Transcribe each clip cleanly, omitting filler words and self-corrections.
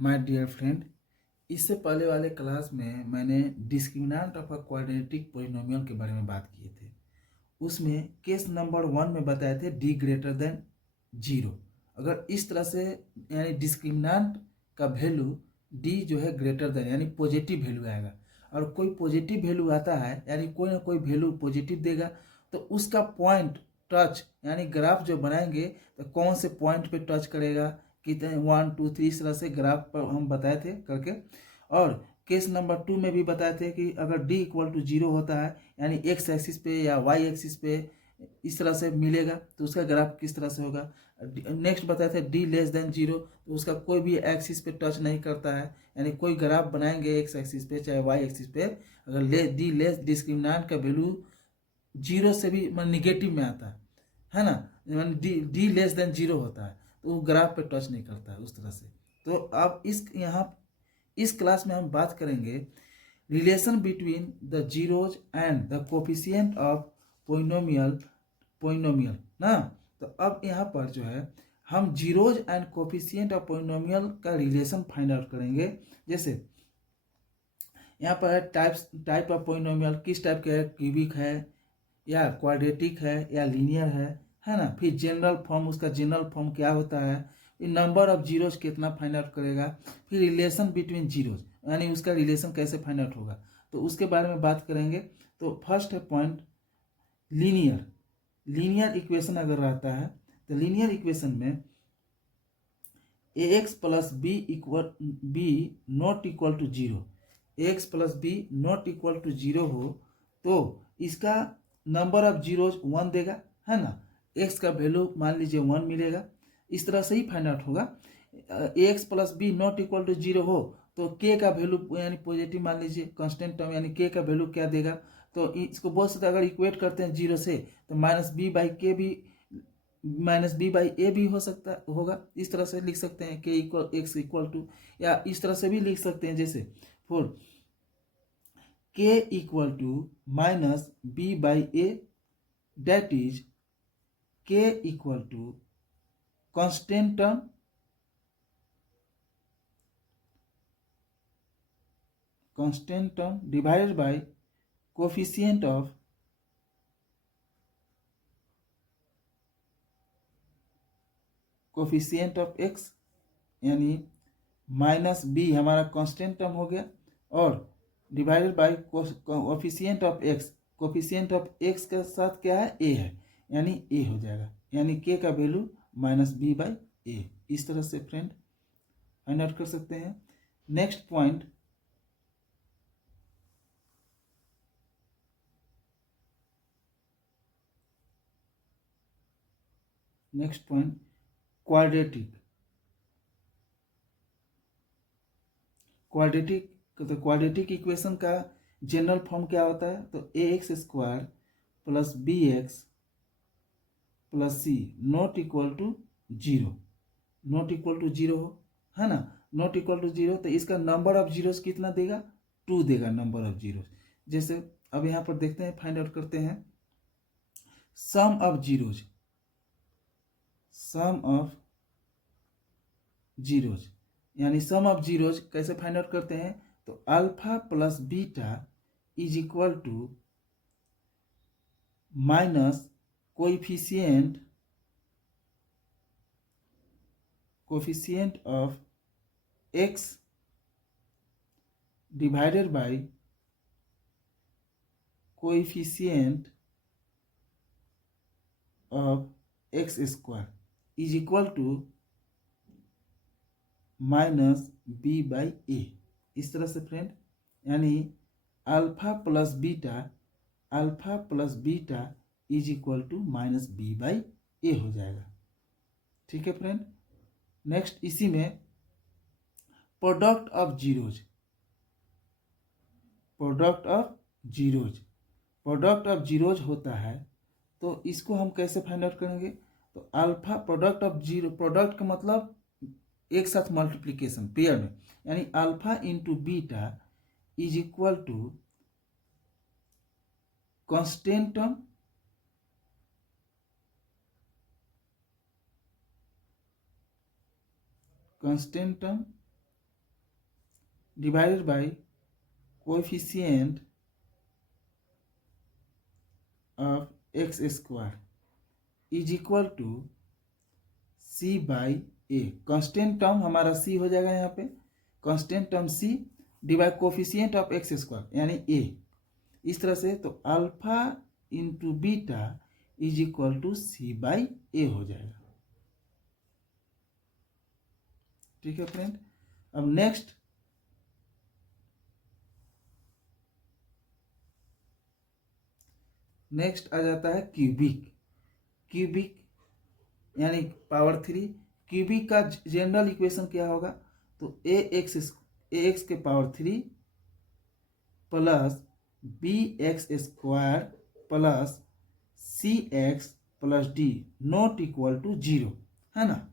My dear friend, इससे पहले वाले क्लास में मैंने discriminant of a quadratic polynomial के बारे में बात किए थे। उसमें केस नंबर 1 में बताए थे डी ग्रेटर देन 0। अगर इस तरह से यानी डिस्क्रिमिनेंट का वैल्यू डी जो है ग्रेटर देन यानी पॉजिटिव वैल्यू आएगा, और कोई पॉजिटिव वैल्यू आता है यानी कोई ना कोई वैल्यू पॉजिटिव देगा, तो उसका पॉइंट टच यानी ग्राफ जो बनाएंगे तो कौन से पॉइंट पे टच करेगा, कितने 1 2 3 इस तरह से ग्राफ पर हम बताए थे करके। और केस नंबर 2 में भी बताए थे कि अगर d इक्वल टू 0 होता है यानी x एक्सिस पे या y एक्सिस पे इस तरह से मिलेगा तो उसका ग्राफ किस तरह से होगा। नेक्स्ट बताए थे d लेस देन 0, तो उसका कोई भी एक्सिस पे टच नहीं करता है, यानी कोई ग्राफ बनाएंगे x एक्सिस पे चाहे y एक्सिस पे, अगर d लेस डिस्क्रिमिनेंट का वैल्यू 0 से भी निगेटिव में आता है ना, डी लेस देन 0 होता है तो वो ग्राफ पे टच नहीं करता है उस तरह से। तो अब इस क्लास में हम बात करेंगे relation between the zeros and the coefficient of polynomial ना। तो अब यहाँ पर जो है हम zeros and coefficient of polynomial का रिलेशन फाइंड आउट करेंगे। जैसे यहाँ पर है टाइप ऑफ पोइनोमियल, किस टाइप के है, क्यूबिक है या क्वाड्रेटिक है या लीनियर है ना। फिर जनरल फॉर्म, उसका जनरल फॉर्म क्या होता है, नंबर ऑफ जीरोज कितना फाइंड आउट करेगा, फिर रिलेशन बिटवीन जीरोज यानी उसका रिलेशन कैसे फाइंड आउट होगा, तो उसके बारे में बात करेंगे। तो फर्स्ट है पॉइंट लीनियर इक्वेशन अगर रहता है तो लीनियर इक्वेशन में ax plus B not equal to 0, ax plus B not equal to 0 हो तो इसका नंबर ऑफ जीरोज 1 देगा, है ना। x का वैल्यू मान लीजिए 1 मिलेगा, इस तरह से ही फाइंड आउट होगा। ax plus B not equal to 0 हो तो k का वैल्यू यानी पॉजिटिव मान लीजिए कांस्टेंट टर्म, यानी k का वैल्यू क्या देगा, तो इसको बहुत से अगर इक्वेट करते हैं 0 से तो माइनस बी बाई के भी माइनस बी बाई ए भी हो सकता होगा। इस तरह से लिख सकते हैं के इक्वल एक्स इक्वल टू, या इस तरह से भी लिख सकते हैं जैसे for K equal to minus B by A, that is K equal to constant term divided by coefficient of x, यानी माइनस बी हमारा कांस्टेंट टर्म हो गया और divided by coefficient of x, coefficient of x के साथ क्या है, ए है, यानी ए हो जाएगा, यानी के का value minus B by A. इस तरह से फ्रेंड फाइंड आउट कर सकते हैं। नेक्स्ट पॉइंट क्वाड्रेटिक इक्वेशन का जनरल फॉर्म क्या होता है, तो A x square plus B x plus C not equal to 0, not equal to 0 हो, है ना। नॉट इक्वल टू 0 तो इसका नंबर ऑफ जीरोस कितना देगा, 2 देगा नंबर ऑफ जीरोस। जैसे अब यहाँ पर देखते हैं, फाइंड आउट करते हैं सम ऑफ जीरोज, यानी सम ऑफ जीरोज कैसे फाइंड आउट करते हैं, तो alpha plus beta is equal to minus coefficient of x divided by coefficient of x square is equal to minus B by A. इस तरह से फ्रेंड, यानी alpha plus beta is equal to minus B by A हो जाएगा। ठीक है friend. Next इसी में प्रोडक्ट ऑफ जीरोज होता है, तो इसको हम कैसे फाइंड आउट करेंगे, तो अल्फा प्रोडक्ट का मतलब एक साथ मल्टीप्लीकेशन पेयर में, यानी alpha into beta is equal to constant term divided by coefficient of x square is equal to C by A. Constant term हमारा सी हो जाएगा यहाँ पे, constant term C divide coefficient of x square यानी A. इस तरह से तो alpha into beta is equal to C by A हो जाएगा। ठीक है फ्रेंड। अब नेक्स्ट आ जाता है क्यूबिक यानी पावर 3। क्यूबिक का जनरल इक्वेशन क्या होगा, तो ए एक्स के power 3 plus B x square plus C x plus D not equal to 0, है ना।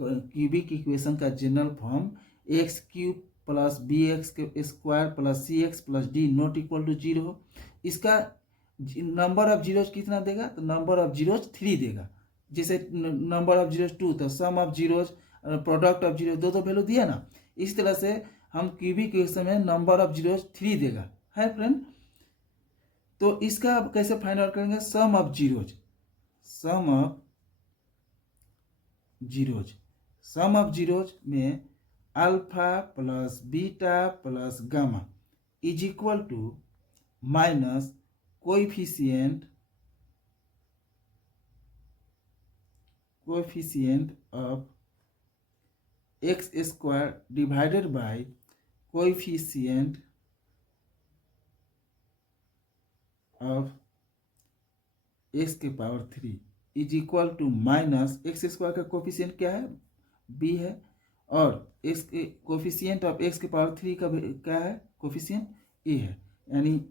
क्यूबिक इक्वेशन का general form x cube plus B x के square plus C x plus D not equal to 0 हो। इसका number of zeros कितना देगा, तो number of zeros 3 देगा। जैसे नंबर ऑफ जीरोज 2 तो sum of zeros product of zeros दो वैल्यू दिया ना। इस तरह से हम क्यूबिक इक्वेशन में नंबर ऑफ जीरोज 3 देगा, है फ्रेंड। तो इसका अब कैसे फाइंड आउट करेंगे, सम ऑफ जीरोज में alpha plus beta plus gamma is equal to minus coefficient of x square divided by coefficient of x के power 3 is equal to minus x square का coefficient क्या है, B है, और x के coefficient of x के power 3 का क्या है, कोएफिशिएंट ए है, यानी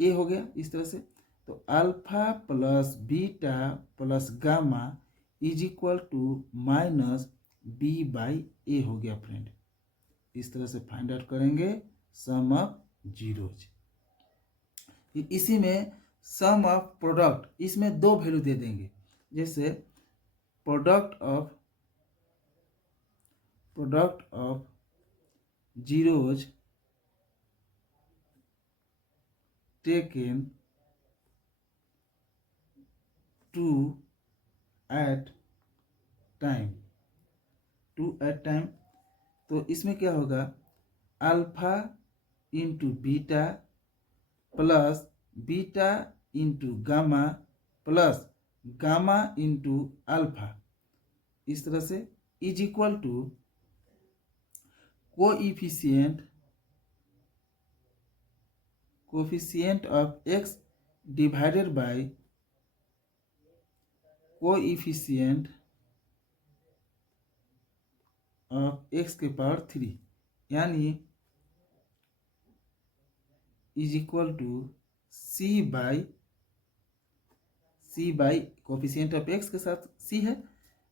ए हो गया। इस तरह से तो alpha plus beta plus gamma is equal to minus B by A हो गया फ्रेंड। इस तरह से फाइंड आउट करेंगे सम ऑफ जीरोज। इसी में सम ऑफ प्रोडक्ट, इसमें दो वैल्यू दे देंगे। जैसे product of zeros taken two at time, तो इसमें क्या होगा, alpha into beta plus beta into gamma plus gamma into alpha, इस तरह से is equal to coefficient of x divided by coefficient of x के पावर 3 यानी is equal to C by coefficient of x के साथ C है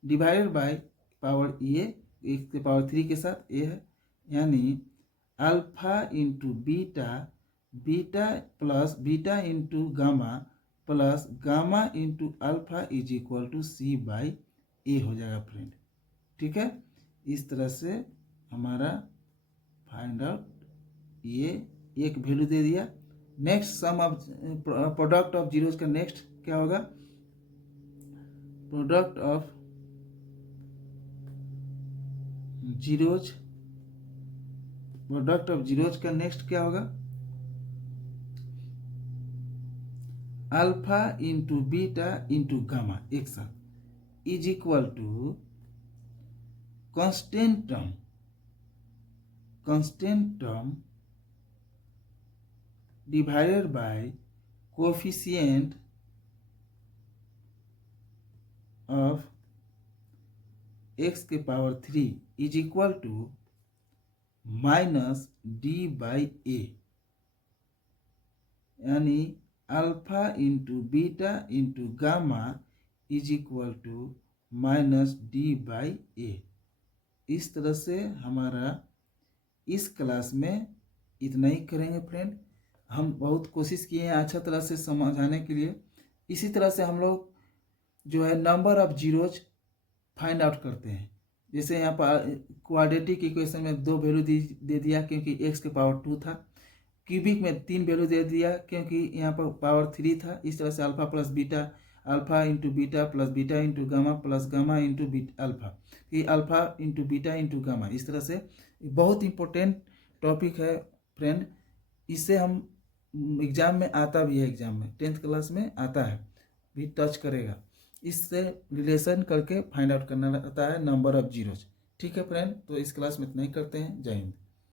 divided by power A x के power 3 के साथ ए है, यानी alpha into beta plus beta into gamma plus gamma into alpha is equal to C by A हो जाएगा फ्रेंड। ठीक है, इस तरह से हमारा फाइंड आउट ये एक वैल्यू दे दिया। Next sum of product of zeros का नेक्स्ट क्या होगा, प्रोडक्ट ऑफ जीरोज का नेक्स्ट क्या होगा, alpha into beta into gamma एक साथ is equal to constant term divided by coefficient of x के power 3 is equal to minus D by A, यानी alpha into beta into gamma is equal to minus D by A. इस तरह से हमारा इस class में इतना ही करेंगे फ्रेंड। हम बहुत कोशिश किए हैं अच्छा तरह से समझाने के लिए। इसी तरह से हम लोग जो है number of zeros find out करते हैं। जैसे यहाँ पर क्वाड्रेटिक इक्वेशन में 2 वैल्यू दे दिया क्योंकि x के पावर 2 था। क्यूबिक में 3 वैल्यू दे दिया क्योंकि यहाँ पर पावर 3 था। इस तरह से alpha plus beta, alpha into beta plus beta into gamma plus gamma into alpha, फिर alpha into beta into gamma. इस तरह से बहुत इंपॉर्टेंट टॉपिक है फ्रेंड। इससे हम एग्जाम में आता भी है, एग्जाम में 10th क्लास में आता है, भी टच करेगा। इससे रिलेशन करके फाइंड आउट करना रहता है नंबर ऑफ जीरोज। ठीक है फ्रेंड, तो इस क्लास में इतना ही करते हैं। जय हिंद।